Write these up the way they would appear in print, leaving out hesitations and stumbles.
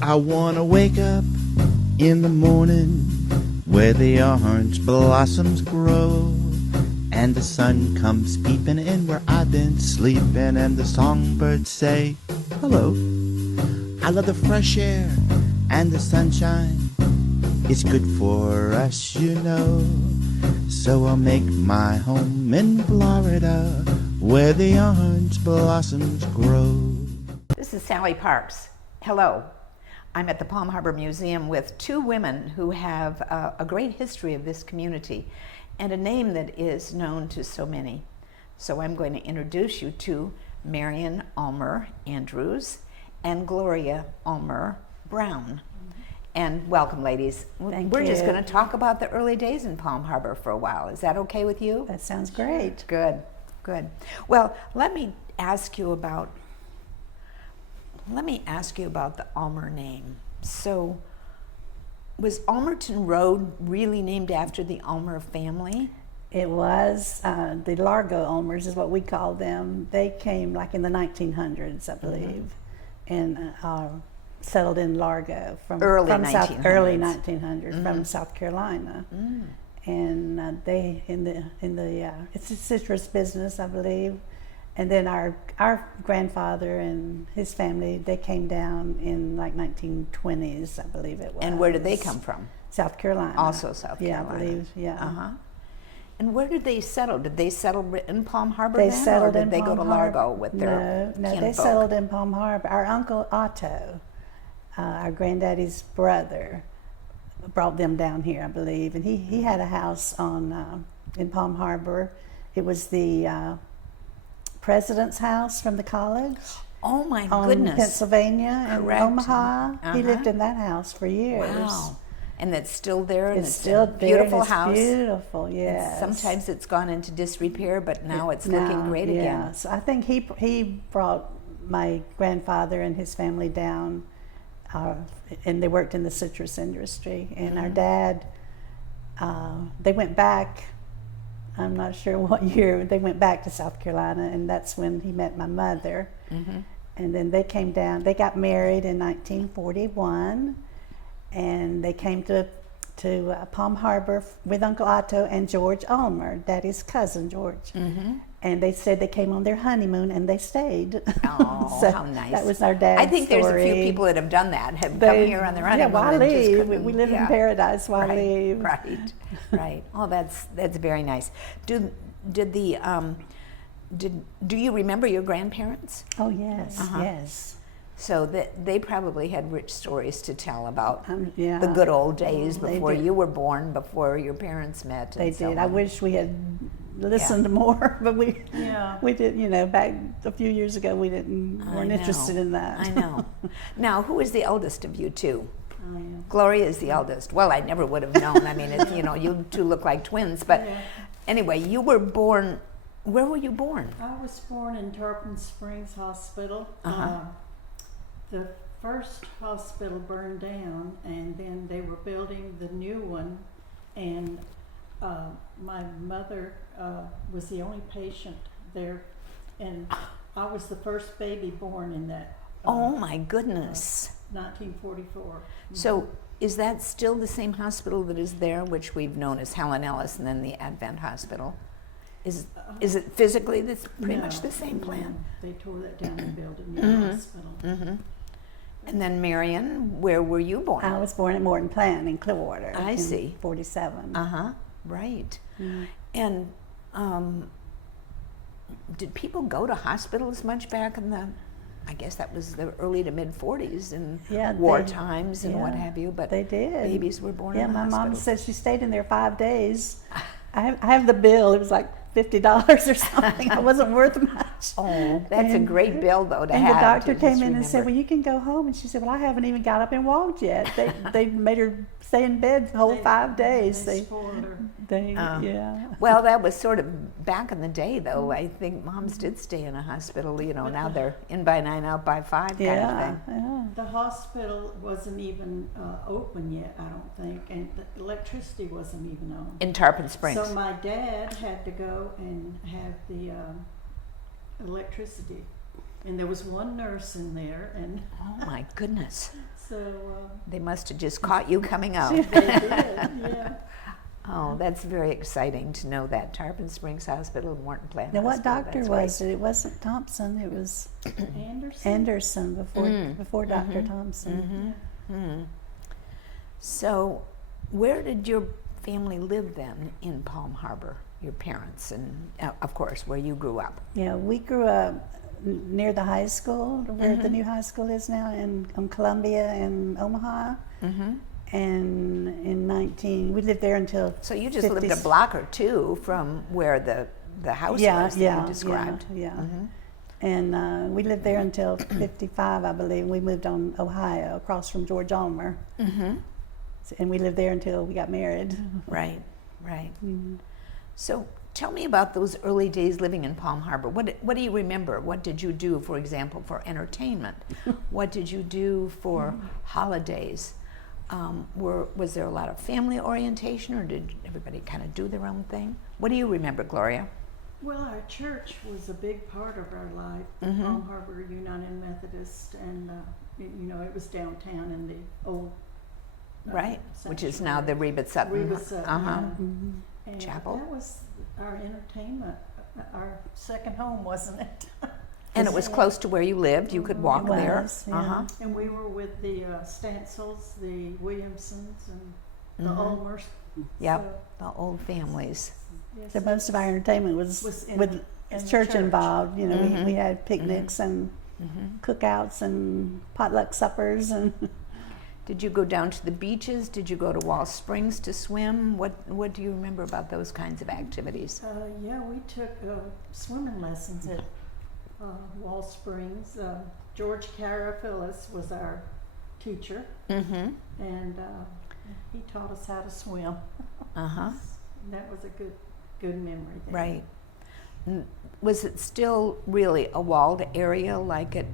I wanna wake up in the morning where the orange blossoms grow, and the sun comes peeping in where I've been sleeping, and the songbirds say hello. I love the fresh air and the sunshine. It's good for us, you know. So I'll make my home in Florida where the orange blossoms grow. This is Sally Parks. Hello. I'm at the Palm Harbor Museum with two women who have a great history of this community and a name that is known to so many. So I'm going to introduce you to Marianne Ulmer Andrews and Gloria Ulmer Brown. And welcome, ladies. We're just going to talk about the early days in Palm Harbor for a while. Is that okay with you? That sounds great. Good, good. Well, let me ask you about the Ulmer name. So, was Ulmerton Road really named after the Ulmer family? It was. The Largo Ulmers is what we call them. They came like in the 1900s, I believe, and settled in Largo from early 1900s from South Carolina. And they in the it's a citrus business, I believe. And then our grandfather and his family, they came down in like 1920s, I believe it was. And where did they come from? South Carolina. Also South Carolina. Yeah, I believe, yeah. Uh-huh. And where did they settle? Did they settle in Palm Harbor They then, settled or in did they Palm go to Harbor. Largo with their No, they kinfolk? settled in Palm Harbor. Our Uncle Otto, our granddaddy's brother, brought them down here, I believe. And he had a house on in Palm Harbor. It was the president's house from the college. Oh my on goodness. Pennsylvania and Correct. Omaha. He lived in that house for years. Wow. And that's still there, and It's still a there. beautiful It's house. beautiful, yes. Sometimes it's gone into disrepair, but now it's looking great again. So I think he brought my grandfather and his family down, and they worked in the citrus industry. And our dad, they went back. I'm not sure what year they went back to South Carolina, and that's when he met my mother. And then they came down. They got married in 1941, and they came to Palm Harbor with Uncle Otto and George Ulmer, Daddy's cousin George. And they said they came on their honeymoon and they stayed. Oh, So how nice. That was our dad's I think story. there's a few people that have done that, have come here on their honeymoon. Yeah, why and just leave? couldn't- We live yeah. in paradise, why Right, leave? Right, right. Oh, that's very nice. Do you remember your grandparents? Oh, yes, yes. So they probably had rich stories to tell about Yeah. the good old days They before did. you were born, before your parents met. They and so did. I on. wish we had listened more, but we did. Back a few years ago, we weren't interested in that. I know. Now, who is the eldest of you two? I am. Gloria is the eldest. Well, I never would have known. I mean, you two look like twins. But anyway, you were born. Where were you born? I was born in Tarpon Springs Hospital. The first hospital burned down, and then they were building the new one, and my mother was the only patient there, and I was the first baby born in that. Oh my goodness. 1944. So is that still the same hospital that is there, which we've known as Helen Ellis and then the Advent Hospital? Is it physically that's pretty much the same plan? No, they tore that down and built a new hospital. And then Marianne, where were you born? I was born at Morton Plant in Clearwater. I in see. 47. Right. And did people go to hospitals much back in I guess that was the early to mid 40s and war times and what have you, but they did. Babies were born in my mom hospitals. said she stayed in there 5 days. I have the bill. It was like $50 or something. It wasn't worth much. Oh, that's a great bill, though, to and have. And the doctor to came just in and said, remember. well, you can go home. And she said, well, I haven't even got up and walked yet. They made her stay in bed the whole 5 days. They spoiled her. Well, that was sort of back in the day, though. I think moms did stay in a hospital. Now they're in by 9, out by 5 kind of thing. Yeah. The hospital wasn't even open yet, I don't think, and the electricity wasn't even on. In Tarpon Springs. So my dad had to go and have the electricity, and there was one nurse in there, and Oh my goodness. So They must have just caught you coming out. they did, yeah. Oh, that's very exciting to know that. Tarpon Springs Hospital, Morton Plant Now, what Hospital, doctor that's was it? It wasn't Thompson. It was Anderson. Anderson before Dr. Mm-hmm. Thompson. So, where did your family live then in Palm Harbor? Your parents and, of course, where you grew up. Yeah, we grew up near the high school, where the new high school is now, on Columbia in Omaha. And we lived there until So you just lived a 50s. block or two from where the house was that you described. Yeah. And we lived there until 55, I believe. We moved on Ohio, across from George Ulmer. And we lived there until we got married. Right, right. So tell me about those early days living in Palm Harbor. What do you remember? What did you do, for example, for entertainment? What did you do for holidays? Was there a lot of family orientation, or did everybody kind of do their own thing? What do you remember, Gloria? Well, our church was a big part of our life, the Palm Harbor United Methodist, and it was downtown in the old Right, which is now the sanctuary. Reba Sutton. Reba Sutton, and Chapel. That was our entertainment, our second home, wasn't it? And it was close to where you lived. You could walk It there. was, yeah. And we were with the Stancils, the Williamsons, and the Ulmers. Yep, the old families. Yes, So most of our entertainment was in with the church church. involved. We had picnics and cookouts and potluck suppers and Did you go down to the beaches? Did you go to Wall Springs to swim? What do you remember about those kinds of activities? yeah, we took swimming lessons at Wall Springs. George Carafilis was our teacher, and he taught us how to swim. That was a good memory there. Right. Was it still really a walled area like it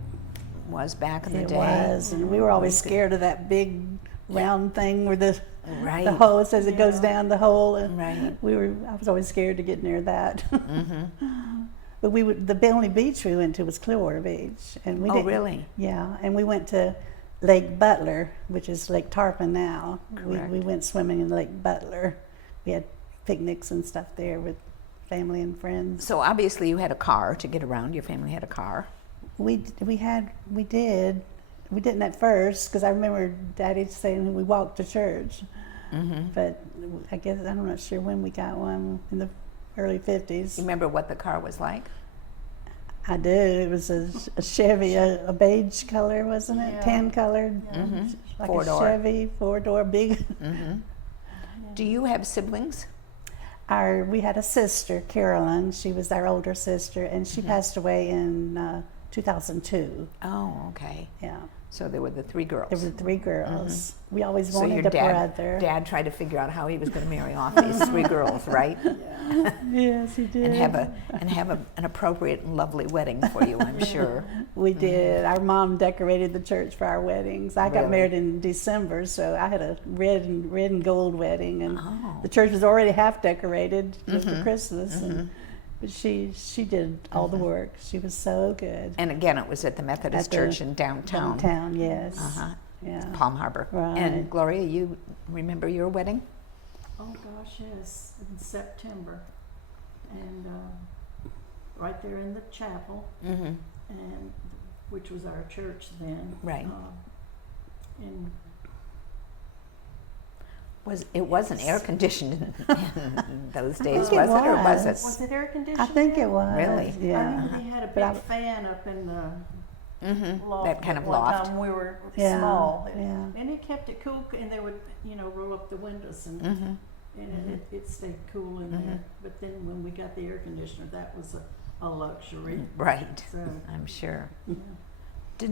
was back in the it day? was. And we were always scared of that big round thing where the Right. hole, it says it goes down the hole. And Right. I was always scared to get near that. But the only beach we went to was Clearwater Beach. And we Oh, didn't- really? Yeah, and we went to Lake Butler, which is Lake Tarpon now. Correct. We went swimming in Lake Butler. We had picnics and stuff there with family and friends. So obviously you had a car to get around. Your family had a car. We did. We didn't at first, because I remember Daddy saying we walked to church. But I guess I'm not sure when we got one, in the early 50s. You remember what the car was like? I do. It was a Chevy, a beige color, wasn't it? Yeah. Tan colored, like Four-door. a Chevy, 4-door, big. Do you have siblings? We had a sister, Carolyn. She was our older sister, and she passed away in 2002. Oh, okay. Yeah, So there were the three girls. there were 3 girls. We always So your wanted a dad brother. tried to figure out how he was going to marry off these 3 girls, right? Yes, he did. And have an appropriate and lovely wedding for you, I'm sure. We did. Our mom decorated the church for our weddings. I got Really? married in December, so I had a red and gold wedding, and Oh. the church was already half decorated just for Christmas. But she did all the work. She was so good. And again, it was at the Methodist At the Church in downtown. Downtown, yes. Yeah. Palm Harbor. Right. And Gloria, you remember your wedding? Oh gosh, yes, in September, and right there in the chapel, and which was our church then. Right. And It wasn't air conditioned in those days, think it was it, or was it? was it air conditioned? I think it was. Really? I Yeah. remember they had a But big I- fan up in the loft. That kind of at one loft. time we were Yeah, small, yeah. and it kept it cool. And they would, roll up the windows and it stayed cool in there. But then when we got the air conditioner, that was a luxury. Right, So I'm sure. yeah.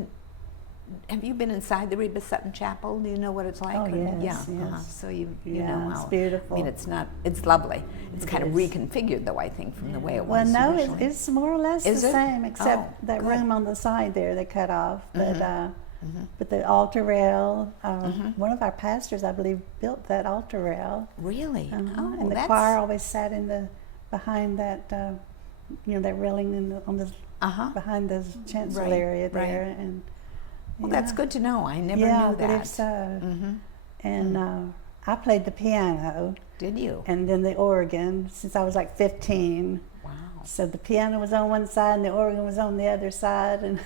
Have you been inside the Reba Sutton Chapel? Do you know what it's like? Oh, Or- yes, Yeah. yes. So you Yeah, know how. it's beautiful. I mean, it's lovely. It's It kind of is. reconfigured, though, I think, from the way it Well, was no, originally. it's more or less Is the it? same, except Oh, that good. room on the side there they cut off. But the altar rail, one of our pastors, I believe, built that altar rail. Really? Oh, And the that's... choir always sat behind that, that railing on the Uh-huh. behind the chancel Right, area right. there, and Well, that's good to know. I never yeah, knew but if that. so. Mm-hmm. And I played the piano Did you? and then the organ since I was like 15. Wow. So the piano was on one side and the organ was on the other side, and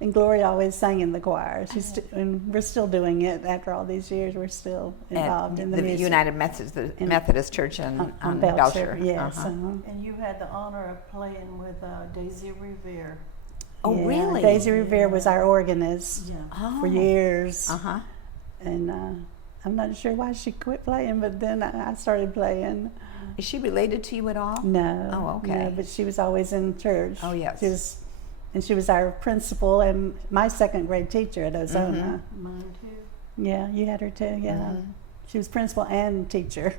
and Glori always sang in the choir. And we're still doing it after all these years. We're still involved in the music. United Methodist Church on Belcher. Yes. Uh-huh. And you had the honor of playing with Daisy Revere. Oh, Yeah, really? Daisy Revere was our organist Oh. for years. Uh-huh. And I'm not sure why she quit playing, but then I started playing. Is she related to you at all? No. Oh, okay. No, but she was always in church. Oh, yes. She was our principal and my second grade teacher at Ozona. Mine too. Yeah, you had her too, yeah. Mm-hmm. She was principal and teacher.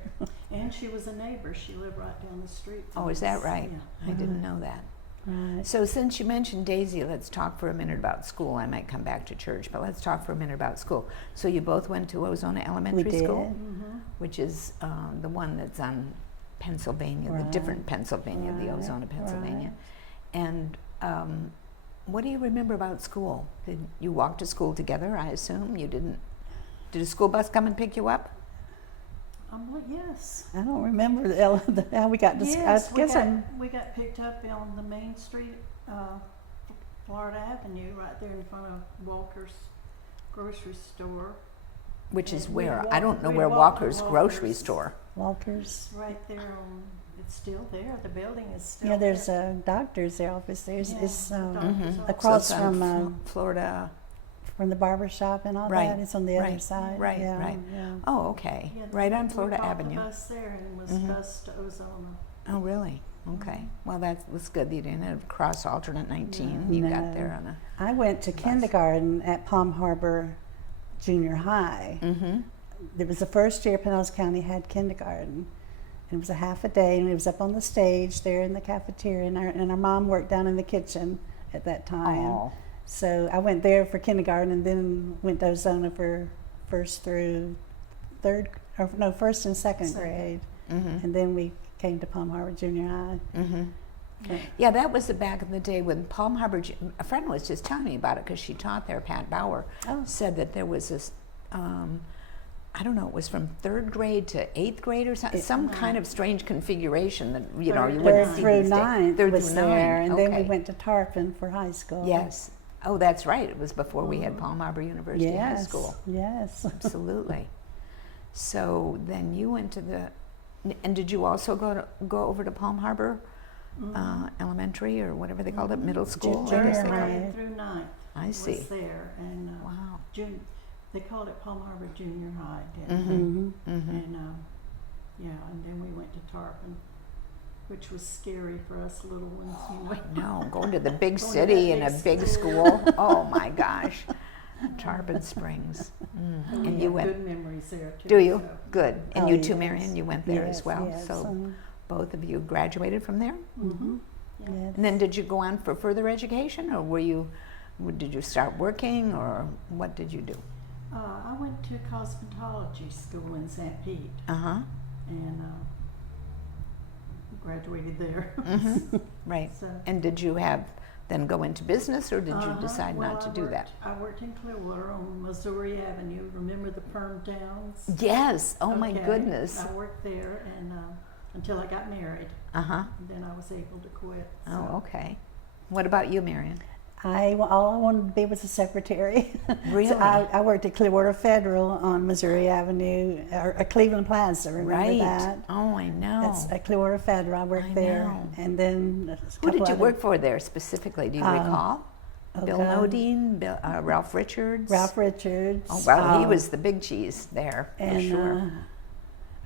And she was a neighbor. She lived right down the street from Oh, is that us. right? Yeah. I didn't know that. Right. So since you mentioned Daisy, let's talk for a minute about school. I might come back to church, but let's talk for a minute about school. So you both went to Ozona Elementary We did. School, which is the one that's on Pennsylvania, the Right. different Pennsylvania, the Right, Ozona, Pennsylvania. right. And what do you remember about school? Did you walk to school together, I assume? You didn't? Did a school bus come and pick you up? I'm like, yes. I don't remember how we got to Yes, I guess we got picked up on the main street, Florida Avenue, right there in front of Walker's grocery store. Which is And we where? I walked- don't know we where walked to Walker's grocery Walker's. store. Walters. Right there on, it's still there. The building is still Yeah, there's there. a doctor's office. It's Yeah, it's, the doctor's Mm-hmm. office. across So it's on from Florida. from the barber shop and all Right, that. It's on the other right, side. right, yeah, right. Yeah. Oh, okay. Yeah, Right on we Florida caught Avenue. the bus there and was Mhm. bused to Ozona. Oh, really? Okay. Well, that was good. You didn't have to cross alternate 19. You got No. there on a. I went to kindergarten at Palm Harbor Junior High. Mm-hmm. It was the first year Pinellas County had kindergarten. And it was a half a day, and it was up on the stage there in the cafeteria, and our mom worked down in the kitchen at that time. Oh. So I went there for kindergarten, and then went to Ozona for first and second grade, Mm-hmm. and then we came to Palm Harbor Junior High. Mm-hmm. Yeah, that was the back in the day when Palm Harbor. A friend was just telling me about it because she taught there. Pat Bauer Oh. said that there was this. I don't know. It was from third grade to eighth grade or something. Some kind of strange configuration that you Third wouldn't see Third these through days. ninth Third was through there, nine. and Okay. then we went to Tarpon for high school. Yes. Oh, that's right. It was before we had Palm Harbor University High Yes. School. Yes. Absolutely. So then you went to the, and did you also go over to Palm Harbor Elementary or whatever they called it, middle school? I guess Junior they called high. it. Third through ninth. I see. Was there and Wow. they called it Palm Harbor Junior High. Didn't they? Mm-hmm. Mm-hmm. And and then we went to Tarpon, which was scary for us little ones. You know. No, going to the big Going to city that in a big big school. Oh my gosh. Tarpon Springs. And we And you have went, good memories there too. do you? so. Good. And Oh, you too, yes. Marianne, you went there Yes, as well. yes, So both of you graduated from there? Mm-hmm. Yeah. yes. And then did you go on for further education or did you start working or what did you do? I went to cosmetology school in St. Pete Uh-huh. and graduated there. Mm-hmm. Right. So, And did you then go into business or did you decide well, not to do that? I worked in Clearwater on Missouri Avenue. Remember the Perm Towns? Yes. Oh my Okay, Goodness. I worked there and until I got married. Uh-huh. And then I was able to quit. Oh, so. okay. What about you, Marianne? All I wanted to be was a secretary. Really? So I worked at Clearwater Federal on Missouri Avenue, or Cleveland Plaza. Remember Right. that? Oh, I know. That's at Clearwater Federal. I worked I there, know. and then Who did you work for there specifically? Do you recall? oh Bill God. Modine, Ralph Richards? Ralph Richards. Oh, well, he was the big cheese there, for and sure.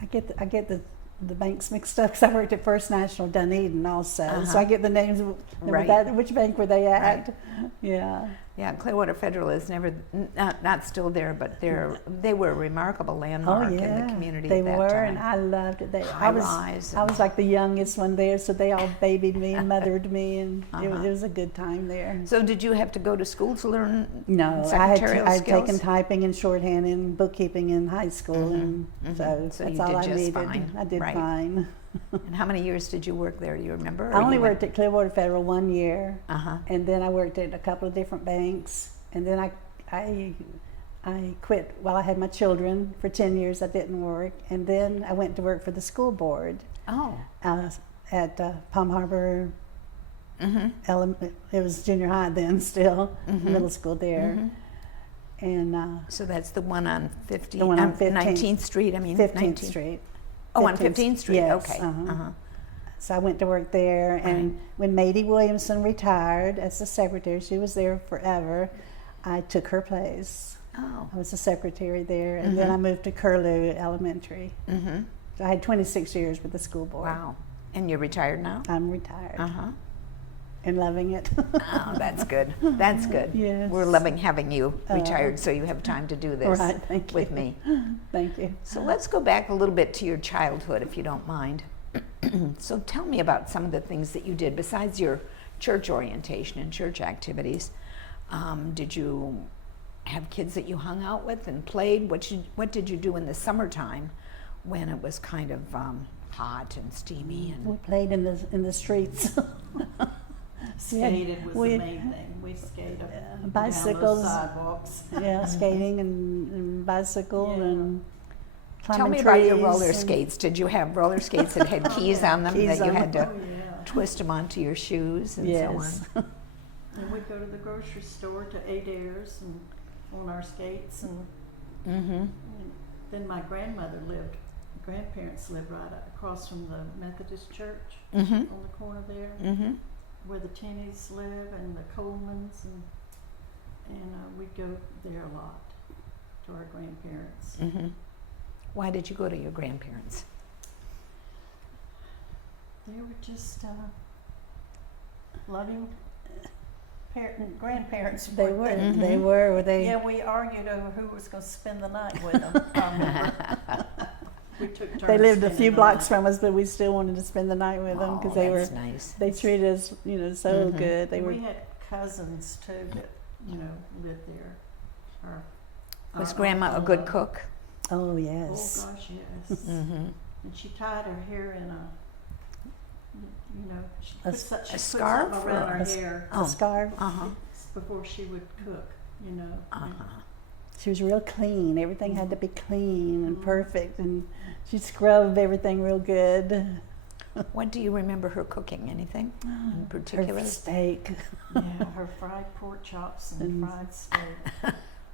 I get the banks mixed up because I worked at First National Dunedin also, so I get the names. Right. Which bank were they at? Right. Yeah. Yeah, Clearwater Federal is not still there, but they were a remarkable landmark in the community They at that were, time. and I loved it. High rise I was like the youngest one there, so they all babied me and mothered me, and it Uh-huh. was a good time there. So did you have to go to school to learn No, secretarial I had skills? taken typing and shorthand and bookkeeping in high school, and so So that's you all did I just needed. fine. I did Right. fine. And how many years did you work there? Do you remember? I only worked at Clearwater Federal 1 year, Uh-huh. and then I worked at a couple of different banks, and then I quit while I had my children. For 10 years I didn't work, and then I went to work for the school board. Oh. At Palm Harbor. It was junior high then, still middle school there. And So that's the one on 15th, the one on 15th, 19th Street, I mean. 15th Street. Oh, on 15th Street, yes, okay. So I went to work there, and when Mady Williamson retired as the secretary, she was there forever, I took her place. Oh. I was the secretary there, and then I moved to Curlew Elementary. So I had 26 years with the school board. Wow. And you're retired now? I'm retired and loving it. Oh, that's good. That's good. Yes. We're loving having you retired so you have time to do this Right, thank you. with me. Thank you. So let's go back a little bit to your childhood, if you don't mind. So tell me about some of the things that you did besides your church orientation and church activities. Did you have kids that you hung out with and played? What did you do in the summertime when it was kind of hot and steamy? We played in the streets. Skated was the main thing. We skated bicycles, down those sidewalks. Yeah, skating and bicycle and climbing Tell me about your trees roller and skates. Did you have roller skates that had keys on them Keys that you on had to them. twist them onto your shoes and Yes. so on? And we'd go to the grocery store to Adair's and on our skates. And then my grandparents lived right across from the Methodist church on the corner there, where the Tinneys live and the Colemans, and we'd go there a lot to our grandparents. Why did you go to your grandparents? They were just loving grandparents. They weren't were. Yeah, we argued over who was going to spend the night with them. We took turns. They lived a spending few the blocks night. from us, but we still wanted to spend the night with them because that's nice. they treated us, so good. They were. We had cousins too that lived there. Was Grandma a good cook? Oh Oh yes. gosh, yes. And she tied her hair in she A put scarf something around or her hair A scarf. before she would cook. She was real clean. Everything had to be clean and perfect, and she scrubbed everything real good. What do you remember her cooking? Anything in particular? Her steak. Yeah, her fried pork chops and fried steak.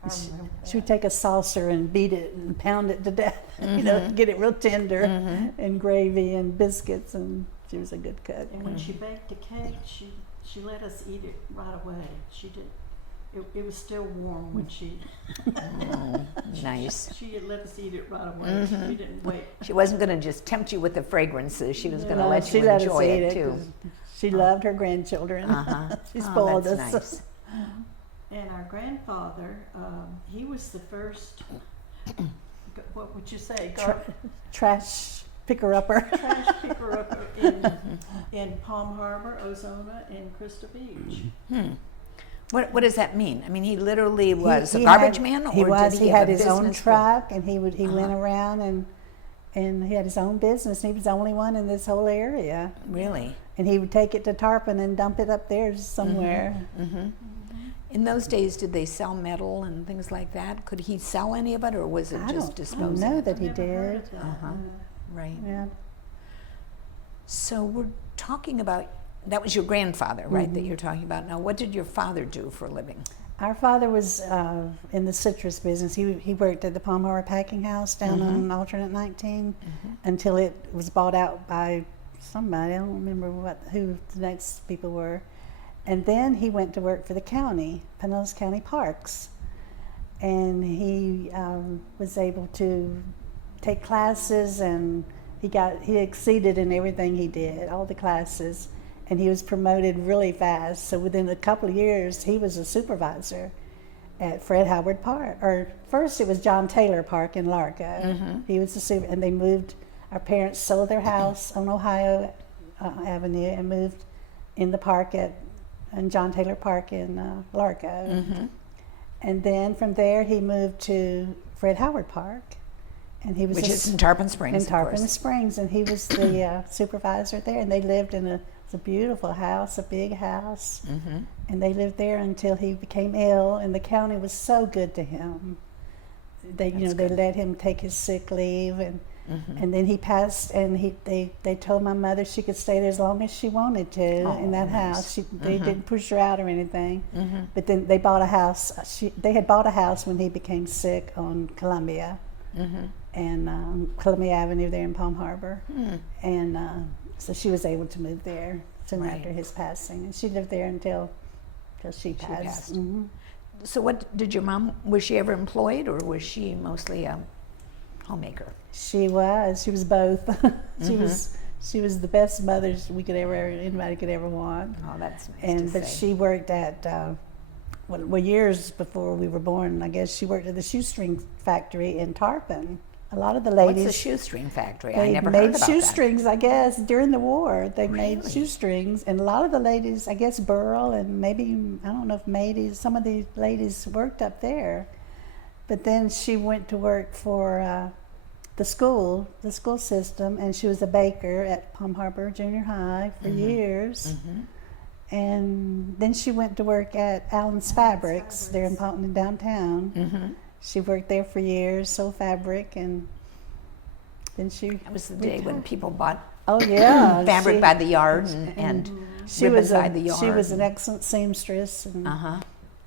I remember She would take a saucer and beat it and pound it to death, get it real tender, and gravy and biscuits, and she was a good cook. And when she baked a cake, she let us eat it right away. She did. It was still warm when she. Nice. She let us eat it right away. We didn't wait. She wasn't going to just tempt you with the fragrances. She was going to let She you let us enjoy eat it too. 'cause she loved her grandchildren. She Oh, spoiled that's us. nice. And our grandfather, he was the first. What would you say? Trash picker-upper. Trash picker up in Palm Harbor, Ozona, and Crystal Beach. What does that mean? I mean, he literally was a He garbage had- man, or He was. did He have had a his own business for- truck, and he went around and he had his own business. He was the only one in this whole area, Really? and he would take it to Tarpon and dump it up there somewhere. In those days, did they sell metal and things like that? Could he sell any of it, or was it I just don't disposed know of? that he Never heard did. of that. Right. Yeah. So we're talking about, that was your grandfather, right, that you're talking about. Now, what did your father do for a living? Our father was in the citrus business. He worked at the Palm Harbor Packing House down on Alternate 19 until it was bought out by somebody. I don't remember who the next people were. And then he went to work for the county, Pinellas County Parks. And he was able to take classes, and he exceeded in everything he did, all the classes. And he was promoted really fast. So within a couple of years, he was a supervisor at Fred Howard Park. Or first it was John Taylor Park in Largo. He was the super, and they moved. Our parents sold their house on Ohio Avenue and moved in the park in John Taylor Park in Largo. And then from there he moved to Fred Howard Park, and he was Which is in Tarpon Springs, in of Tarpon course. Springs, and he was the supervisor there. And they lived in a beautiful house, a big house, And they lived there until he became ill, and the county was so good to him. They let him take his sick leave, and then he passed, and they told my mother she could stay there as long as she wanted to in that house. They didn't push her out or anything. But then they bought a house. They had bought a house when he became sick on Columbia, and Columbia Avenue there in Palm Harbor, and so she was able to move there soon after his passing, and she lived there until she passed. So what did your mom, was she ever employed, or was she mostly a homemaker? She was both. She was the best mother anybody could ever want. Oh, that's nice But she worked at years before we were born, I guess she worked at the shoestring factory in Tarpon. A lot of the ladies. What's the shoestring factory? They I never made heard about shoestrings, I guess, during the war. They made Really? shoestrings, and a lot of the ladies, I guess Burl and maybe, I don't know if Mady, some of the ladies worked up there. But then she went to work for the school system, and she was a baker at Palm Harbor Junior High for years. And then she went to work at Allen's Fabrics there in downtown. She worked there for years, sold fabric, and then she. That was the day when people bought fabric by the yard and she ribbons was by the yard. She was an excellent seamstress,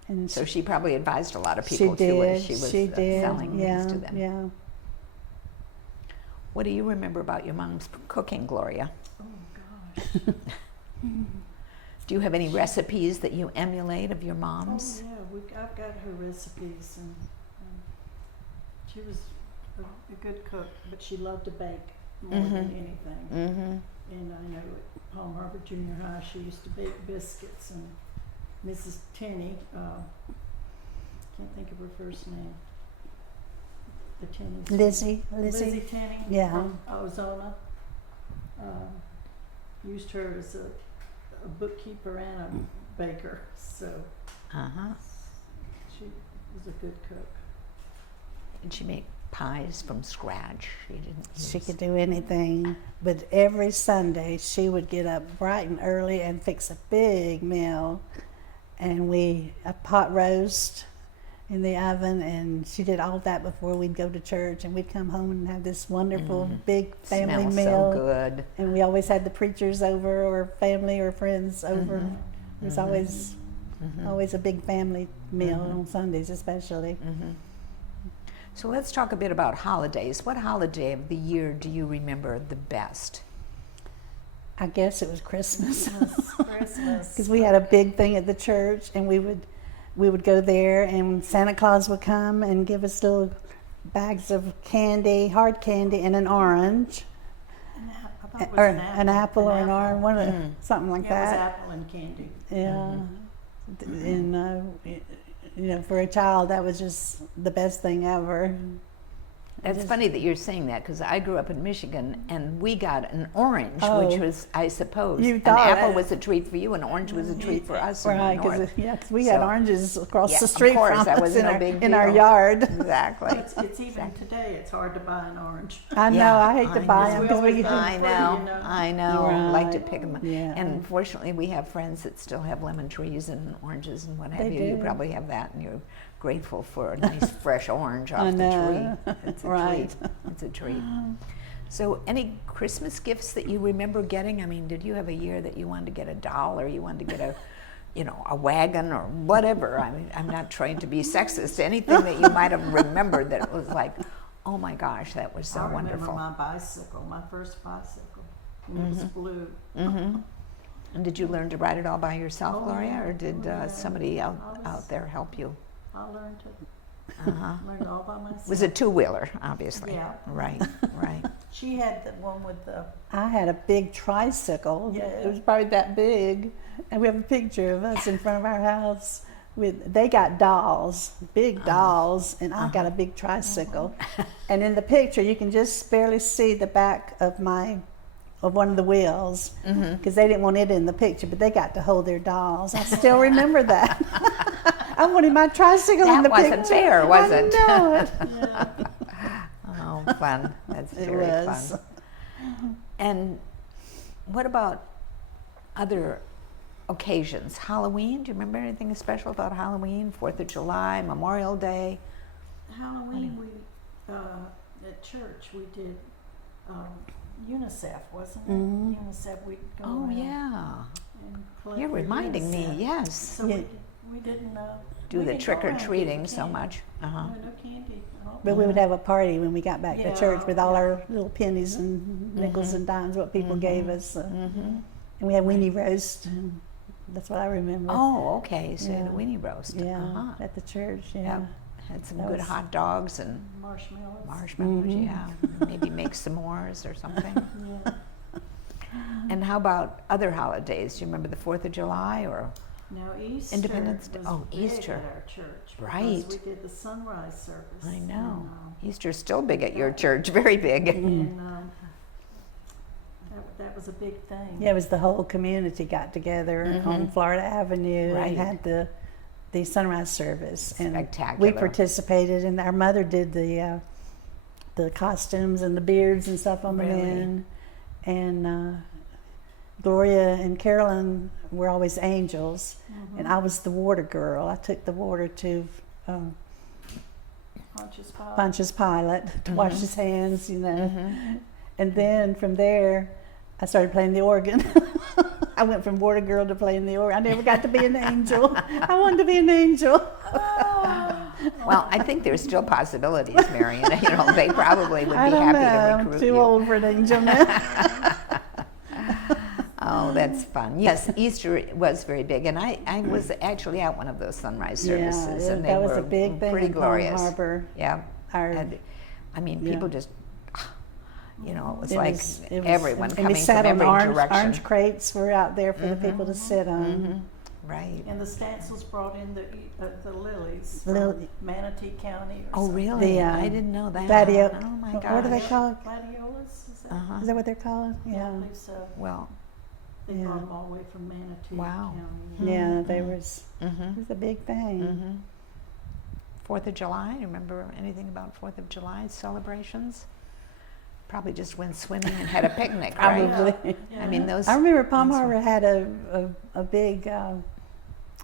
and so she probably advised a lot of she people too did. as she was She did. selling things to them. Yeah. What do you remember about your mom's cooking, Gloria? Oh gosh. Do you have any recipes that you emulate of your mom's? Oh yeah, I've got her recipes, and she was a good cook, but she loved to bake more than anything. And I know at Palm Harbor Junior High she used to bake biscuits, and Mrs. Tenney, can't think of her first name. The Tennys. Lizzie. Tenney from Ozona. Used her as a bookkeeper and a baker, so she was a good cook. Did she make pies from scratch? She could do anything, but every Sunday she would get up bright and early and fix a big meal, and a pot roast in the oven, and she did all that before we'd go to church, and we'd come home and have this wonderful big family Smells meal. so good. And we always had the preachers over, or family or friends over. It was always a big family meal on Sundays especially. So let's talk a bit about holidays. What holiday of the year do you remember the best? I guess it was Christmas. Christmas. Because we had a big thing at the church, and we would go there, and Santa Claus would come and give us little bags of candy, hard candy, and an orange, Or an apple or an orange, something like It was that. apple and candy. Yeah, and for a child, that was just the best thing ever. That's funny that you're saying that, because I grew up in Michigan and we got an orange, Oh. which was, I suppose, You an thought apple it. was a treat for you, and orange was a treat for us in Right, the north. because we had So- oranges across Yeah, the of street course, from that us was in, no our, big in our deal. yard. Exactly. It's even today, it's hard to buy an orange. I know, Yeah, I hate to I buy know. them We because always we. buy I fruit, know, you know. I know. Like to Right. pick them. Yeah. And fortunately, we have friends that still have lemon trees and oranges and what have They you. You do. probably have that, and you're grateful for a nice fresh orange I off the know. tree. It's a Right. treat. It's a treat. So, any Christmas gifts that you remember getting? I mean, did you have a year that you wanted to get a doll, or you wanted to get a wagon, or whatever? I mean, I'm not trying to be sexist. Anything that you might have remembered that was like, oh my gosh, that was so I remember wonderful. my bicycle, my first bicycle. And it was blue. And did you learn to ride it all by yourself, Oh, Gloria, yeah. or did Yeah. somebody I was- out there help you? I learned it all by myself. It was a two-wheeler, obviously. Yeah. Right, right. She had the one with the. I had a big tricycle. Yeah. It was probably that big, and we have a picture of us in front of our house. They got dolls, big dolls, and I got a big tricycle. And in the picture, you can just barely see the back of one of the wheels, because they didn't want it in the picture, but they got to hold their dolls. I still remember that. I wanted my tricycle in That the wasn't picture. fair, was I it? know it. Oh, fun. That's It very was. fun. And what about other occasions. Halloween, do you remember anything special about Halloween? 4th of July, Memorial Day? Halloween, we at church we did UNICEF, wasn't it? UNICEF, we'd go Oh, around yeah. and collect You're for reminding me, UNICEF. yes. So we didn't Do we the didn't go around trick-or-treating giving so candy. much. No candy. But we would have a party when we got back to Yeah, church with all yeah. our little pennies and nickels and dimes, what people gave us. Mm-hmm. And we had weenie roast. And that's what I remember. Oh, okay, so you had a Yeah. weenie roast. Yeah, Uh-huh. at the church. Yeah. Yep. Had some That good was- hot dogs and Marshmallows. marshmallows, Mhm. yeah. Maybe make s'mores or something. Yeah. And how about other holidays? Do you remember the 4th of July or? Now Easter Independence Day. was Oh, big Easter. at our church. Right. Because we did the sunrise service. I know. And, Easter's still big at your church, very big. and that was a big thing. Yeah, it was the whole community got together on Florida Avenue Right. and had the sunrise service. And Spectacular. we participated, and our mother did the costumes and the beards and stuff on the Really? men. And Gloria and Carolyn were always angels, and I was the water girl. I took the water to Pontius Pilate to wash his hands, you know. And then from there, I started playing the organ. I went from water girl to playing the organ. I never got to be an angel. I wanted to be an angel. Well, I think there's still possibilities, Marianne. You know, they probably would be I don't happy know. to I'm recruit too you. old for an angel now. Oh, that's fun. Yes, Easter was very big, and I was actually at one of those sunrise services, and they that was were a big thing pretty in Palm glorious. Harbor. Yeah, Our- and, I mean, yeah. people just, you know, it was It like was- it was- everyone and coming we sat from on every direction. orange crates were out there for the people to sit on. Right. And the Stancils brought in the lilies Lil- from Manatee County. Or Oh, something. really? The, I didn't know that. Gladio- Oh my gosh. what are they called? Gladiolas? Is that? Uh-huh. Is that what they're called? I Yeah. believe so. Well, They Yeah. brought them all the way from Manatee Wow. County. Yeah, they was. mm-hmm. It was a big thing. Mm-hmm. 4th of July, remember anything about 4th of July celebrations? Probably just went swimming and had a picnic, right? Probably. I mean, those. I remember Palm those Harbor were- had a big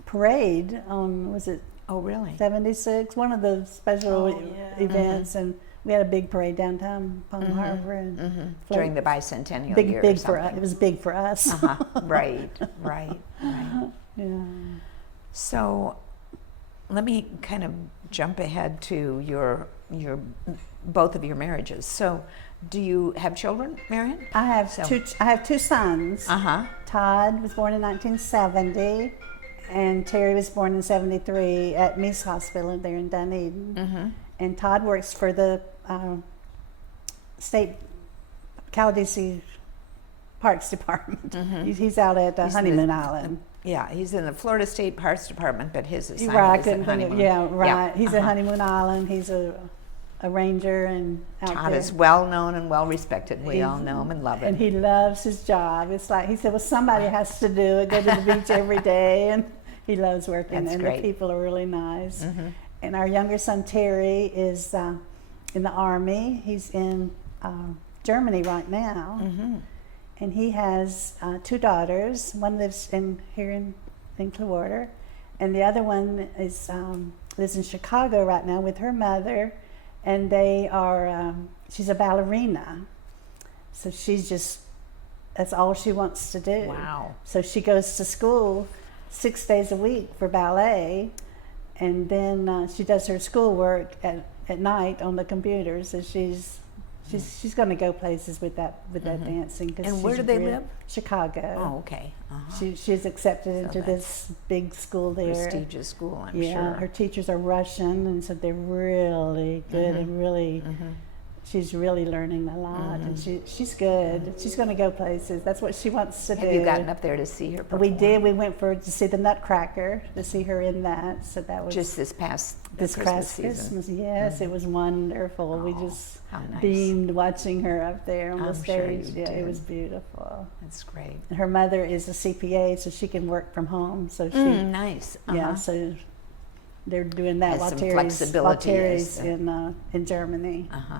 parade on, was it Oh, really? 76? One of the special Oh, yeah. events, and we had a big parade downtown Palm Harbor. And Mm-hmm. float- During the bicentennial big, year or big for us. something. It was big for us. Uh-huh. Right, right, right. Yeah. So let me kind of jump ahead to your both of your marriages. So do you have children, Marianne? I have So- two sons. Uh-huh. Todd was born in 1970, and Terry was born in 73 at Meese Hospital there in Dunedin. Mm-hmm. And Todd works for the state Caladesi Parks Department. He's out at He's in Honeymoon the- Island. Yeah, he's in the Florida State Parks Department, but his assignment Right, I is couldn't at think of, Honeymoon. yeah, right. He's at uh-huh. Honeymoon Island. He's a ranger and out Todd there. is well known and well respected. We all He's- know him and love And him. he loves his job. It's like he said, well, somebody has to do it. Go to the beach every day, and he loves working. That's and great. the people are really nice. Mhm. And our younger son Terry is in the Army. He's in Germany right now, Mhm. and he has two daughters. One lives here in Clearwater, and the other one is lives in Chicago right now with her mother, and they are. She's a ballerina, so that's all she wants to do. Wow. So she goes to school 6 days a week for ballet, and then she does her schoolwork at night on the computer. So she's going to go places with that dancing. 'Cause And where she's do they live? Chicago. Oh, okay. Uh-huh. She's accepted into that's this big school there. Prestigious school, I'm Yeah, sure. her teachers are Russian, and so they're really good and really. She's really learning a lot, and she's good. She's going to go places. That's what she wants to do. Have you gotten up there to see her perform? We did. We went to see the Nutcracker, to see her in that. So that was Just this past this Christmas past season. Christmas. Yes, it was wonderful. We Oh, just how nice. beamed watching her up there on the I'm sure you stage. Yeah, did. it was beautiful. That's great. And her mother is a CPA, so she can work from home. So she, Nice. yeah, Uh-huh. so they're doing that Has while some Terry's flexibility as in Germany. Uh-huh.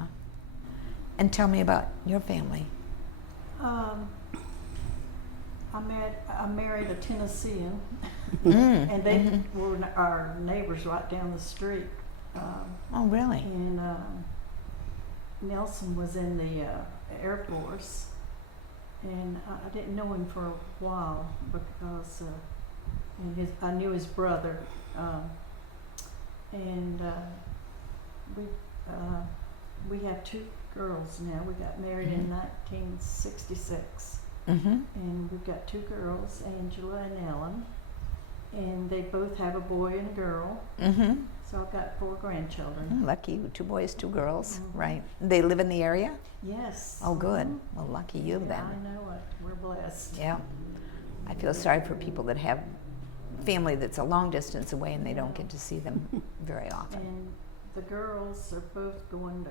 And tell me about your family. I married a Tennessean, Mm. and they were our neighbors right down the street. Oh, really? And Nelson was in the Air Force, and I didn't know him for a while because I knew his brother, and we have two girls now. We got married in 1966, and we've got two girls, Angela and Ellen, and they both have a boy and a girl. So I've got 4 grandchildren. Lucky you, 2 boys, 2 girls, right? They live in the area? Yes. Oh, good. Well, lucky you then. I know it. We're blessed. Yeah. I feel sorry for people that have family that's a long distance away and they don't get to see them very often. And the girls are both going to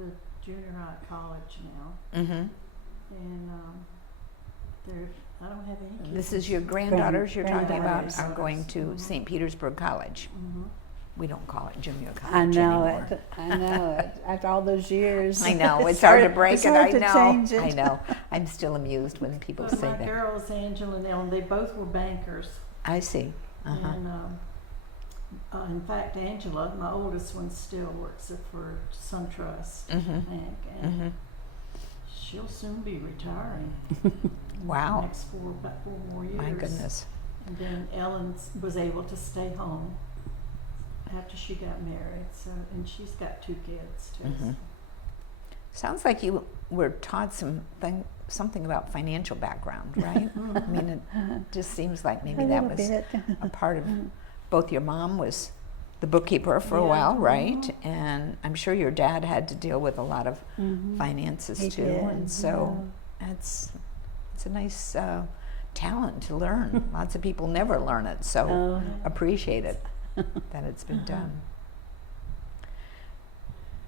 the junior high college now. And I don't have any kids. This is your granddaughters you're talking about granddaughters. are going to St. Petersburg College. We don't call it junior college I know anymore. it. I know it. After all those years. I know, it's hard to break it's it, hard I to know. change it. I know. I'm still amused when people But say my that. girls, Angela and Ellen, they both were bankers. I see. And in fact, Angela, my oldest one, still works for SunTrust Bank, and she'll soon be retiring. Wow. Next about 4 more years. My goodness. And then Ellen was able to stay home after she got married. So, and she's got 2 kids too. Sounds like you were taught something about financial background, right? I mean, it just seems like maybe A that little was bit. a part of both. Your mom was the bookkeeper for a while, right? And I'm sure your dad had to deal with a lot of finances He too. did, And so it's a nice talent to learn. Lots of people never learn it, so appreciate it that it's been done.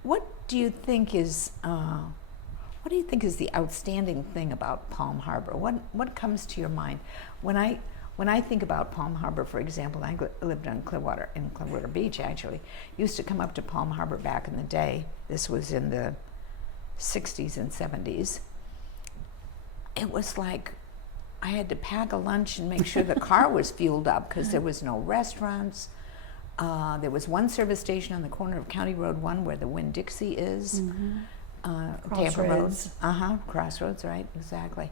What do you think is the outstanding thing about Palm Harbor? What comes to your mind when I think about Palm Harbor? For example, I lived in Clearwater Beach. Actually, used to come up to Palm Harbor back in the day. This was in the 60s and 70s. It was like I had to pack a lunch and make sure the car was fueled up because there was no restaurants. There was one service station on the corner of County Road 1 where the Winn-Dixie is. Tampa Road. Crossroads, right, exactly.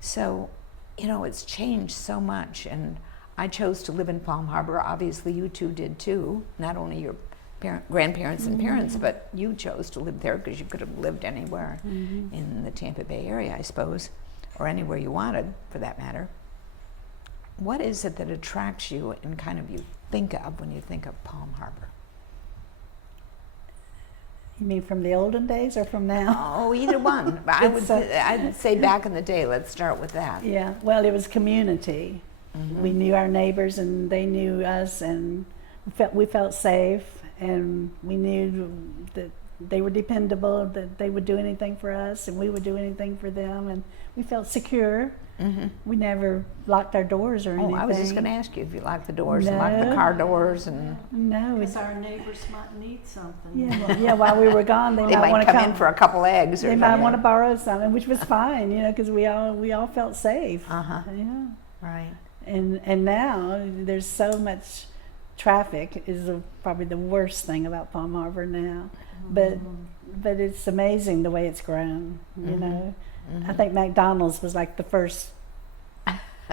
So, it's changed so much, and I chose to live in Palm Harbor. Obviously, you two did too. Not only your grandparents and parents, but you chose to live there because you could have lived anywhere in the Tampa Bay area, I suppose, or anywhere you wanted, for that matter. What is it that attracts you and kind of you think of when you think of Palm Harbor? You mean from the olden days or from now? Oh, either one. I'd say back in the day. Let's start with that. Yeah, well, it was community. We knew our neighbors and they knew us, and we felt safe, and we knew that they were dependable, that they would do anything for us and we would do anything for them, and we felt secure. We never locked our doors or anything. I was just going to ask you if you locked the doors and locked the car doors and... No. Because our neighbors might need something. Yeah, while we were gone, they might want to come in for a couple eggs or They something. might want to borrow something, which was fine, because we all felt safe. Yeah. Right. And now there's so much traffic is probably the worst thing about Palm Harbor now. But it's amazing the way it's grown, you know. I think McDonald's was like the first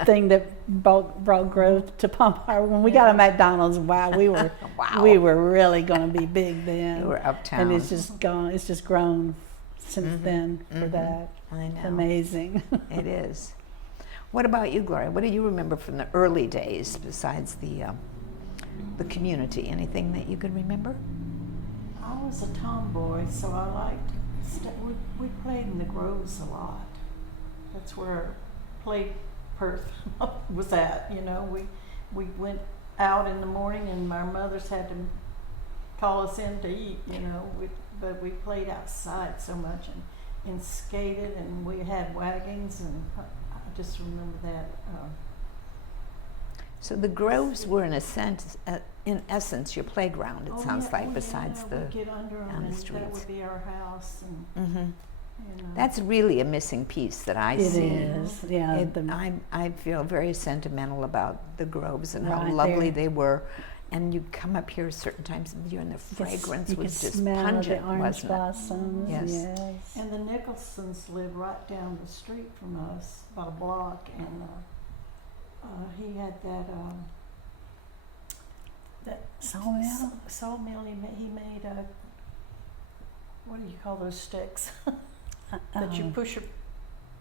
thing that brought growth to Palm Harbor. When we got a McDonald's, we were really going to be big then. You were uptown. And it's just grown since then for that. I know. It's amazing. It is. What about you, Gloria? What do you remember from the early days besides the community? Anything that you could remember? I was a tomboy, so I liked. We played in the groves a lot. That's where play Perth was at. We went out in the morning, and our mothers had to call us in to eat. But we played outside so much and skated, and we had wagons, and I just remember that. So the groves were, in essence, your playground. It sounds like, besides we'd get under them, on the and streets. that would be our house. And That's really a missing piece that I It see. is, yeah. I feel very sentimental about the groves and how Right lovely there. they were. And you come up here certain times of the year and the fragrance you was could just smell pungent, the orange wasn't it? blossoms. Yes. Yes. And the Nicholsons live right down the street from us, about a block, and he had that Sawmill? sawmill. He made what do you call those sticks that you push your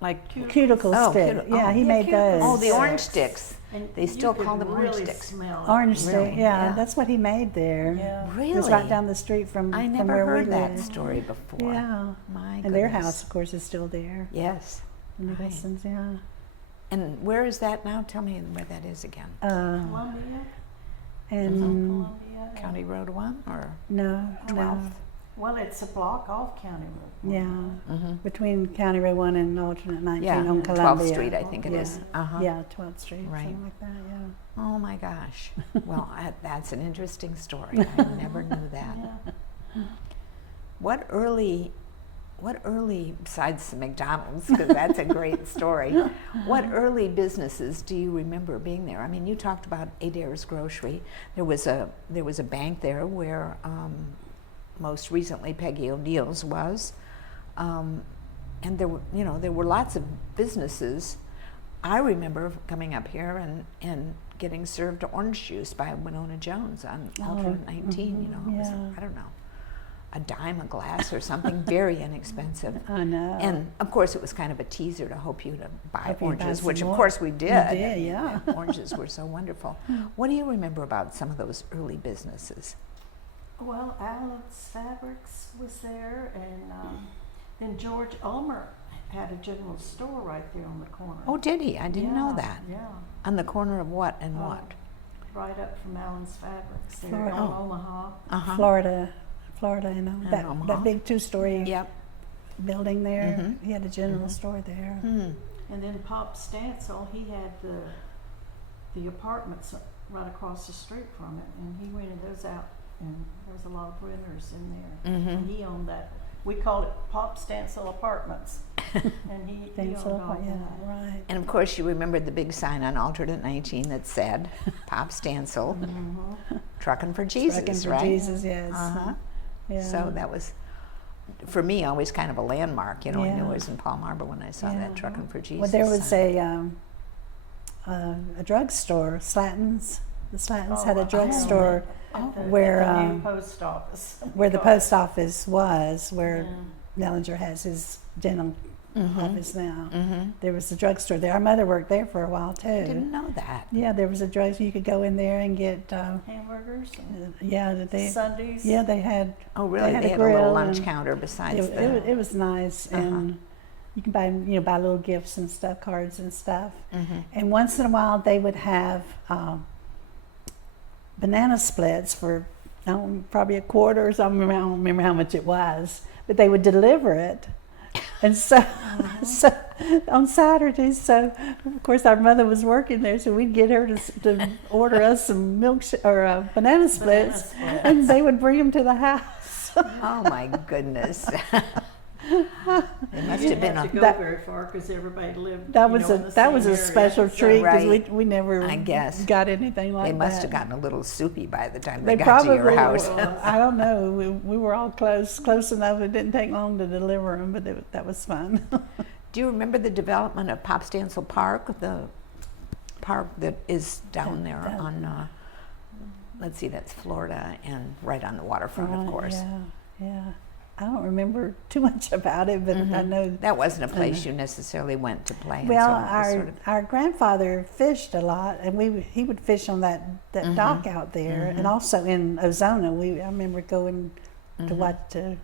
Like, Cuticle Oh, stick. cuticle- Yeah, oh. he Yeah, made cuticle those. oh, the orange Sticks. sticks. and They still you call could them orange really sticks. Smell it. Orange Really? stick. Yeah, Yeah. that's what he made there. Yeah. It Really? was right down the street from I from never where heard we that lived. story before. Yeah. My And their goodness. house, of course, is still there. Yes. The Nicholsons, yeah. And where is that now? Tell me where that is again. Columbia, And Columbia. County Road 1 or? no, 12th? no. Well, it's a block off County Road. Yeah, Mm-hmm. between County Road 1 and alternate 19 Yeah, on 12th Columbia. Street, I think it yeah. is. Uh-huh. Yeah, 12th Street, Right. something like that, yeah. Oh my gosh. Well, that's an interesting story. I never knew that. Yeah. What early, besides the McDonald's, because that's a great story, what early businesses do you remember being there? I mean, you talked about Adair's Grocery. There was a bank there where most recently Peggy O'Neill's was, and there were lots of businesses. I remember coming up here and getting served orange juice by Winona Jones on alternate 19. It was, yeah. I don't know, a dime a glass or something, very inexpensive. I know. And of course, it was kind of a teaser to hope you to buy Hope you buy oranges, some which of more. course we did. We did, I mean, yeah. Oranges were so wonderful. What do you remember about some of those early businesses? Well, Allen's Fabrics was there, and then George Ulmer had a general store right there on the corner. Oh, did he? I didn't know Yeah, that. Yeah, On the corner of what and what? right up from Allen's Fabrics there Florida. on Oh. Omaha. Uh-huh. Florida, you know, In that Omaha. big two-story Yep. building there. Mhm. He had a general store there. Hmm. And then Pop Stansel, he had the apartments right across the street from it, and he rented those out, and there was a lot of renters in there. Mhm. And he owned that. We called it Pop Stansel Apartments, and he Things owned like all that, yeah, that. right. And of course, you remembered the big sign on alternate 19 that said Pop Stansel, trucking for Jesus, Trucking for right? Jesus, yes. Uh-huh. Yeah. So that was, for me, always kind of a landmark. I knew Yeah. it was in Palm Harbor when I saw Yeah. that trucking for Jesus. Well, there was sign. a drugstore, Slatton's. The Slattons had Oh, a drugstore At the where, new um, post office. where the post office was, where Yeah. Nellinger has his dental office now. Mm-hmm. There was a drugstore there. Our mother worked there for a while too. I didn't know that. Yeah, there was a drug. You could go in there and get. Hamburgers and Yeah, they. Sundays. Yeah, they had. Oh, really? had They a had a little grill lunch and counter besides It, the. it was nice, and you can buy little gifts and stuff, cards and stuff. Mm-hmm. And once in a while, they would have banana splits for probably a quarter or something. I don't remember how much it was, but they would deliver it. And so, so on Saturdays, so of course our mother was working there, so we'd get her to order us some banana Banana splits, splits. and they would bring them to the house. Oh my goodness. It must You have been didn't have a. to go that- very far because everybody lived. That you was know, a in the that was same a area. special So- treat because Right. we never I guess. got anything like They that. must have gotten a little soupy by the time They they got probably to your house. were. I don't know. We were all close enough. It didn't take long to deliver them, but that was fun. Do you remember the development of Pop Stansel Park, the park that is down there That- on, let's see, that's Florida and right on the waterfront, Right, of course. Yeah. I don't remember too much about it, but I know. That wasn't a place you necessarily went to play. Well, and so it was sort of, our grandfather fished a lot, and he would fish on that dock out there, and also in Ozona. I remember going to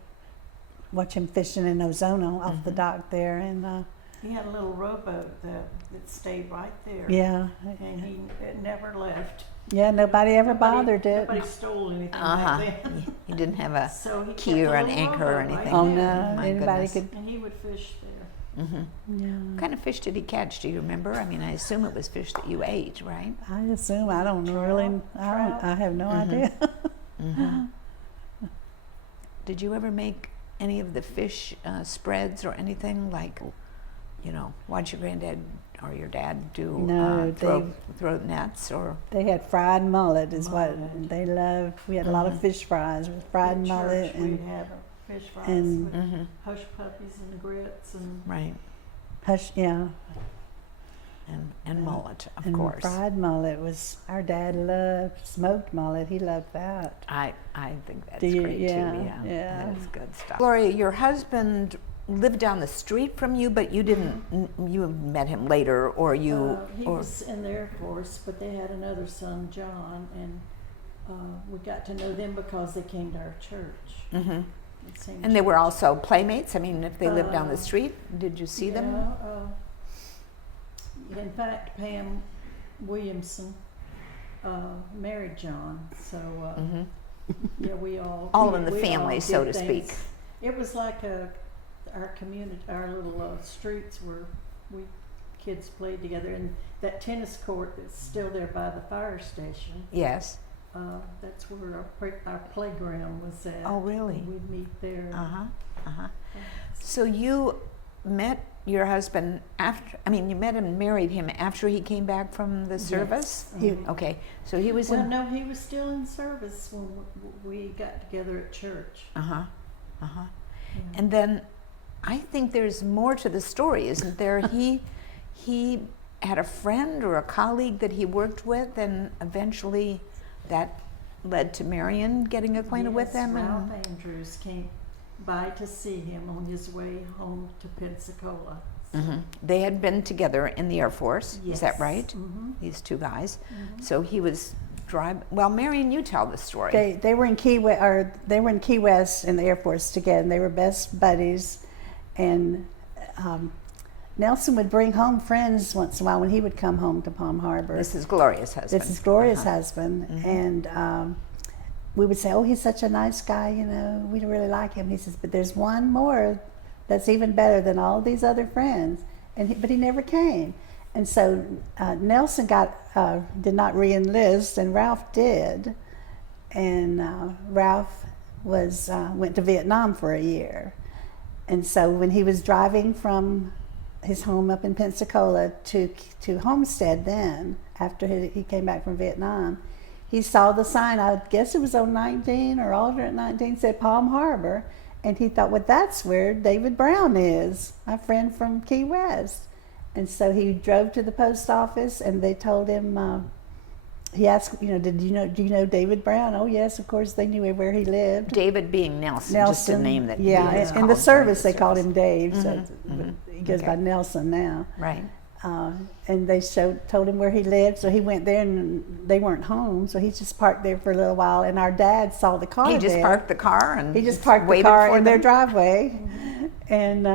watch him fishing in Ozona off the dock there, and He had a little rowboat that stayed right there. yeah, And it never left. yeah. Nobody ever bothered it. Nobody stole anything uh-huh. back then. You didn't have a So he key kept or a an little anchor or rowboat right anything. Oh there. no, My anybody goodness. could. And he would fish there. Yeah. What kind of fish did he catch? Do you remember? I mean, I assume it was fish that you ate, right? I assume I don't really. Trout. I have no idea. Did you ever make any of the fish spreads or anything? Like, you know, watch your granddad or your dad do No, throw nets or? They had fried mullet is what Mullet. they loved. We had a lot of fish fries with fried At mullet church, we'd have fish fries and- with hush puppies and grits and Right, hush, yeah. and mullet, of And course. fried mullet was, our dad loved smoked mullet. He loved that. I think that's Do you? great Yeah, too. Yeah, yeah. that is good stuff. Gloria, your husband lived down the street from you, but you didn't. You met him later, or you? he or was in the Air Force, but they had another son, John, and we got to know them because they came to our church. Mhm. The same And they were church. also playmates. I mean, if they lived down the Uh, street, did you see them? In fact, Pam Williamson married John, so Mhm. yeah, we all In the we family, all so did to things. speak. It was like our community, our little streets where we kids played together, and that tennis court that's still there by the fire station. Yes. That's where our playground was at. Oh, really? And we'd meet there. So you met your husband after? I mean, you met him and married him after he came back from the service. He- Okay, so he was Well, in. no, he was still in service when we got together at church. Uh-huh. Uh-huh. Yeah. And then I think there's more to the story, isn't there? He had a friend or a colleague that he worked with, and eventually that led to Marianne getting acquainted with them. Ralph Andrews came by to see him on his way home to Pensacola. They had been together in the Air Force. Is that Yes. right? Mhm. These two guys. So he was driving. Well, Marianne, you tell the story. They were in Key West in the Air Force together, and they were best buddies. And Nelson would bring home friends once in a while when he would come home to Palm Harbor. This is Gloria's husband. This is Gloria's husband, and we would say, "Oh, he's such a nice guy, you know. We really like him." He says, "But there's one more that's even better than all these other friends," but he never came. And so Nelson did not re-enlist, and Ralph did, and Ralph went to Vietnam for a year, and so when he was driving from his home up in Pensacola to Homestead, then after he came back from Vietnam, he saw the sign. I guess it was on 19 or alternate 19, said Palm Harbor, and he thought, well, that's where David Brown is, my friend from Key West. And so he drove to the post office, and they told him. He asked, do you know David Brown? Oh yes, of course they knew where he lived. David being Nelson, just a name that yeah, he was in called the by service the they called service. him Dave, so he goes by Okay. Nelson now. Right. And they told him where he lived, so he went there, and they weren't home, so he just parked there for a little while. And our dad saw the car. He just there. parked the car and He just parked the waited car for in their them? driveway, and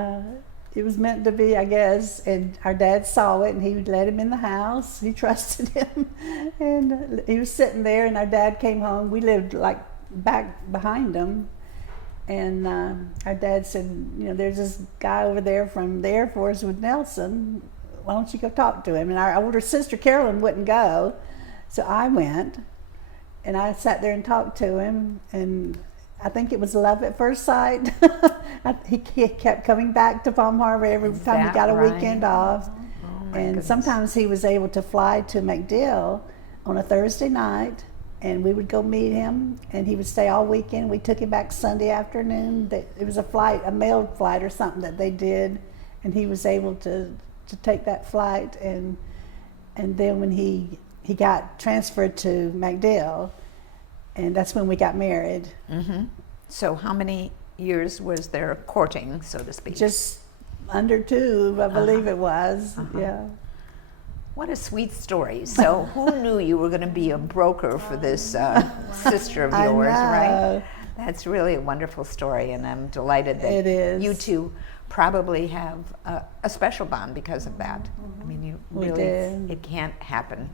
it was meant to be, I guess. And our dad saw it, and he would let him in the house. He trusted him, and he was sitting there. And our dad came home. We lived like back behind him, and our dad said, there's this guy over there from the Air Force with Nelson. Why don't you go talk to him? And our older sister Carolyn wouldn't go, so I went, and I sat there and talked to him, and I think it was love at first sight. He kept coming back to Palm Harbor every Is time he that got a right? weekend off. Oh, my And goodness. sometimes he was able to fly to MacDill on a Thursday night, and we would go meet him, and he would stay all weekend. We took him back Sunday afternoon. It was a mailed flight or something that they did, and he was able to take that flight. And then when he got transferred to MacDill, and that's when we got married. Mm-hmm. So how many years was there courting, so to speak? Just under 2, I believe it was. Yeah. What a sweet story. So who knew you were going to be a broker for this sister of I yours, right? know. That's really a wonderful story, and I'm delighted that It is. you two probably have a special bond because of that. I mean, you We really, did. it can't happen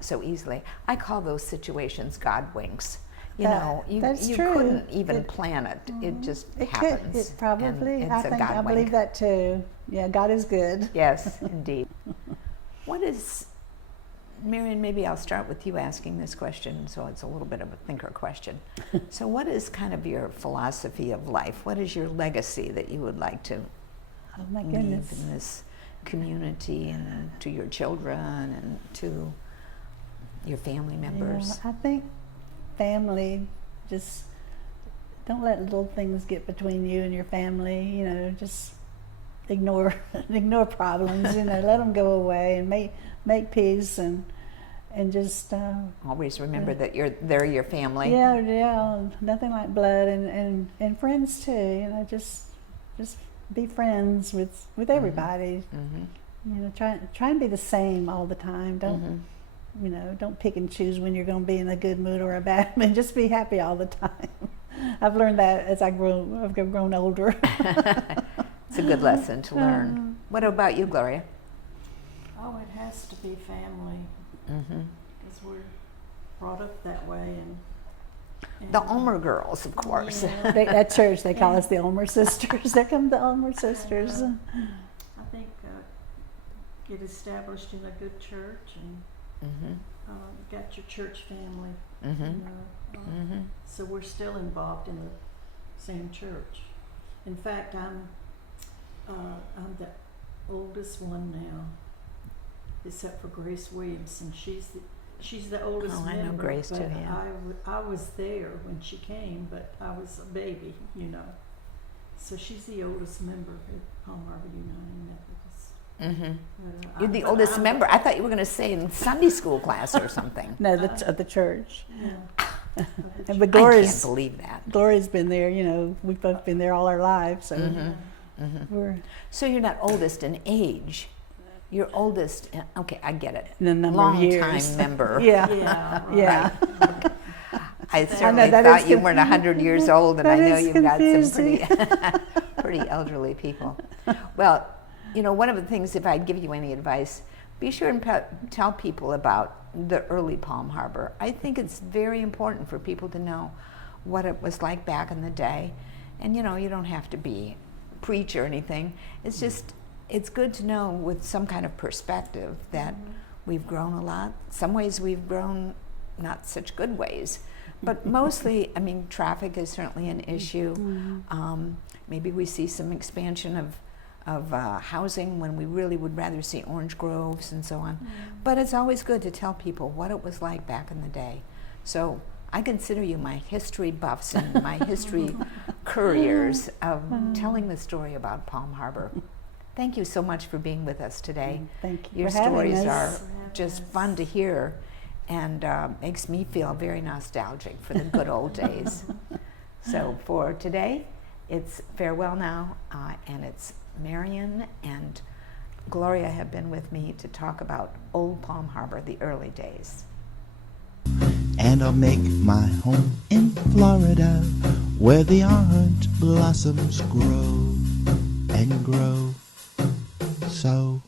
so easily. I call those situations God winks. You That's you true. couldn't even plan it. It just happens. It probably. And I it's a think God I wink. believe that too. Yeah, God is good. Yes, indeed. What is Marianne, maybe I'll start with you asking this question, so it's a little bit of a thinker question. So what is kind of your philosophy of life? What is your legacy that you would like to Oh my leave goodness. in this community and to your children and to your family members? Yeah, I think family, just don't let little things get between you and your family. You know, just ignore problems. You know, let them go away and make peace and just Always remember that they're your family. yeah, nothing like blood and friends too. You know, just be friends with everybody. Mm-hmm. You know, try and be the same all the time. Don't you know, don't pick and choose when you're going to be in a good mood or a bad mood. Just be happy all the time. I've learned that as I've grown older. It's a good lesson to learn. What about you, Gloria? Oh, it has to be family, Mm-hmm. because we're brought up that way, and The Ulmer girls, of course. Yeah. At church, they call us the Ulmer sisters. There come the Ulmer sisters. I think get established in a good church and Mm-hmm. got your church family. Mm-hmm. You know, Mm-hmm. so we're still involved in the same church. In fact, I'm the oldest one now, except for Grace Williamson. She's the oldest Oh, I know member. Grace too, but yeah. I was there when she came, but I was a baby, you know. So she's the oldest member at Palm Harbor United Methodist. Mm-hmm. But, You're the but oldest I'm- member. I thought you were going to say in Sunday school class or something. No, of the church. Yeah. But I can't Glori's believe that. been there. You know, we've both been there all our lives. So we're So you're not oldest in age. You're oldest in, okay, I get it. in a number Long of years. time member. Yeah. Yeah. Right. Yeah. I certainly that thought is you weren't 100 years old, and that I know is you've got some confusing. pretty elderly people. Well, you know, one of the things, if I'd give you any advice, be sure and tell people about the early Palm Harbor. I think it's very important for people to know what it was like back in the day. And, you know, you don't have to be preach or anything. It's just, it's good to know with some kind of perspective that we've grown a lot. Some ways we've grown not such good ways. But mostly, I mean, traffic is certainly an issue. Maybe we see some expansion of housing when we really would rather see orange groves and so on. But it's always good to tell people what it was like back in the day. So I consider you my history buffs and my history couriers of telling the story about Palm Harbor. Thank you so much for being with us today. Thank you Your for having stories us. are just fun to hear and makes me feel very nostalgic for the good old days. So for today, it's farewell now, and it's Marianne and Gloria have been with me to talk about Old Palm Harbor, the early days. And I'll make my home in Florida, where the orange blossoms grow and grow. So